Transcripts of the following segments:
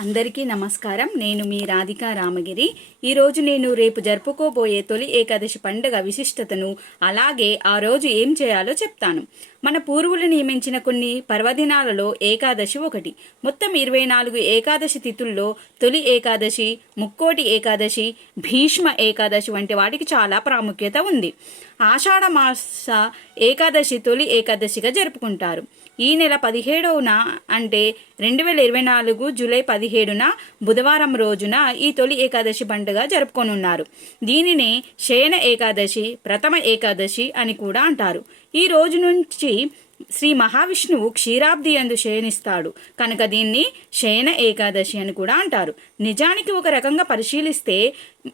అందరికీ నమస్కారం. నేను మీ రాధికా రామగిరి. ఈరోజు నేను రేపు జరుపుకోబోయే తొలి ఏకాదశి పండుగ విశిష్టతను, అలాగే ఆ రోజు ఏం చేయాలో చెప్తాను. మన పూర్వులు నియమించిన కొన్ని పర్వదినాలలో ఏకాదశి ఒకటి. మొత్తం 24 ఏకాదశి తిథుల్లో తొలి ఏకాదశి, ముక్కోటి ఏకాదశి, భీష్మ ఏకాదశి వంటి వాటికి చాలా ప్రాముఖ్యత ఉంది. ఆషాఢ మాస ఏకాదశి తొలి ఏకాదశిగా జరుపుకుంటారు. ఈ నెల 17న అంటే 2024 జూలై 17న బుధవారం రోజున ఈ తొలి ఏకాదశి పండుగ జరుపుకొనున్నారు. దీనినే శయన ఏకాదశి, ప్రథమ ఏకాదశి అని కూడా అంటారు. ఈ రోజు నుంచి శ్రీ మహావిష్ణువు క్షీరాబ్ది యందు శయనిస్తాడు కనుక దీన్ని శయన ఏకాదశి అని కూడా అంటారు. నిజానికి ఒక రకంగా పరిశీలిస్తే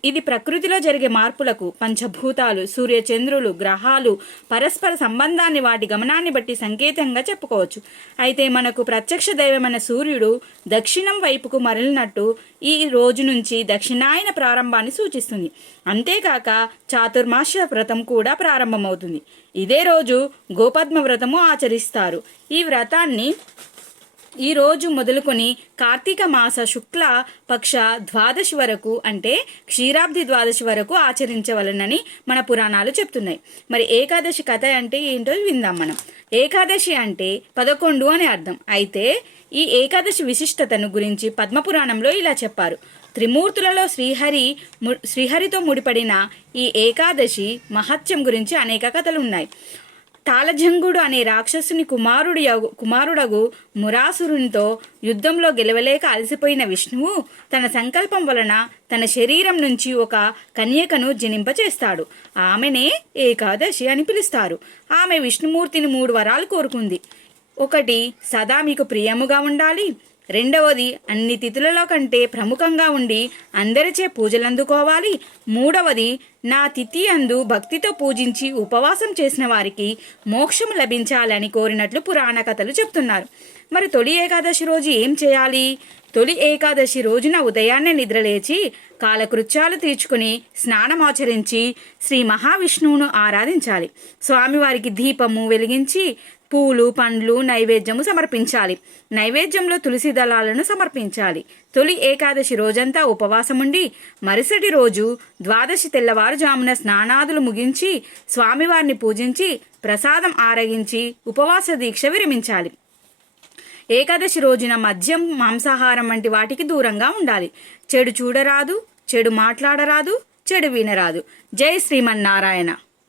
ఇది ప్రకృతిలో జరిగే మార్పులకు, పంచభూతాలు, సూర్య చంద్రులు, గ్రహాలు పరస్పర సంబంధాన్ని, వాటి గమనాన్ని బట్టి సంకేతంగా చెప్పుకోవచ్చు. అయితే మనకు ప్రత్యక్ష దైవమైన సూర్యుడు దక్షిణం వైపుకు మరలినట్టు ఈ రోజు నుంచి దక్షిణాయన ప్రారంభాన్ని సూచిస్తుంది. అంతేకాక చాతుర్మాస వ్రతం కూడా ప్రారంభమవుతుంది. ఇదే రోజు గోపద్మ వ్రతము ఆచరిస్తారు. ఈ వ్రతాన్ని ఈ రోజు మొదలుకొని కార్తీక మాస శుక్ల పక్ష ద్వాదశి వరకు అంటే క్షీరాబ్ది ద్వాదశి వరకు ఆచరించవలనని మన పురాణాలు చెప్తున్నాయి. మరి ఏకాదశి కథ అంటే ఏంటో విందాం మనం. ఏకాదశి అంటే 11 అని అర్థం. అయితే ఈ ఏకాదశి విశిష్టతను గురించి పద్మపురాణంలో ఇలా చెప్పారు. త్రిమూర్తులలో శ్రీహరితో ముడిపడిన ఈ ఏకాదశి మహత్యం గురించి అనేక కథలు ఉన్నాయి. తాళజంగుడు అనే రాక్షసుని కుమారుడగు మురాసురునితో యుద్ధంలో గెలవలేక అలసిపోయిన విష్ణువు తన సంకల్పం వలన తన శరీరం నుంచి ఒక కన్యకను జనింపచేస్తాడు. ఆమెనే ఏకాదశి అని పిలుస్తారు. ఆమె విష్ణుమూర్తిని 3 వరాలు కోరుకుంది. ఒకటి, సదా మీకు ప్రియముగా ఉండాలి. రెండవది, అన్ని తిథులలో కంటే ప్రముఖంగా ఉండి అందరిచే పూజలందుకోవాలి. మూడవది, నా తిథి అందు భక్తితో పూజించి ఉపవాసం చేసిన వారికి మోక్షం లభించాలని కోరినట్లు పురాణ కథలు చెప్తున్నారు. మరి తొలి ఏకాదశి రోజు ఏం చేయాలి? తొలి ఏకాదశి రోజున ఉదయాన్నే నిద్రలేచి కాలకృత్యాలు తీర్చుకుని స్నానమాచరించి శ్రీ మహావిష్ణువును ఆరాధించాలి. స్వామివారికి దీపము వెలిగించి పూలు, పండ్లు, నైవేద్యము సమర్పించాలి. నైవేద్యంలో తులసి దళాలను సమర్పించాలి. తొలి ఏకాదశి రోజంతా ఉపవాసముండి మరుసటి రోజు ద్వాదశి తెల్లవారుజామున స్నానాదులు ముగించి స్వామివారిని పూజించి ప్రసాదం ఆరగించి ఉపవాస దీక్ష విరమించాలి. ఏకాదశి రోజున మద్యం, మాంసాహారం వంటి వాటికి దూరంగా ఉండాలి. చెడు చూడరాదు, చెడు మాట్లాడరాదు, చెడు వినరాదు. జై శ్రీమన్నారాయణ.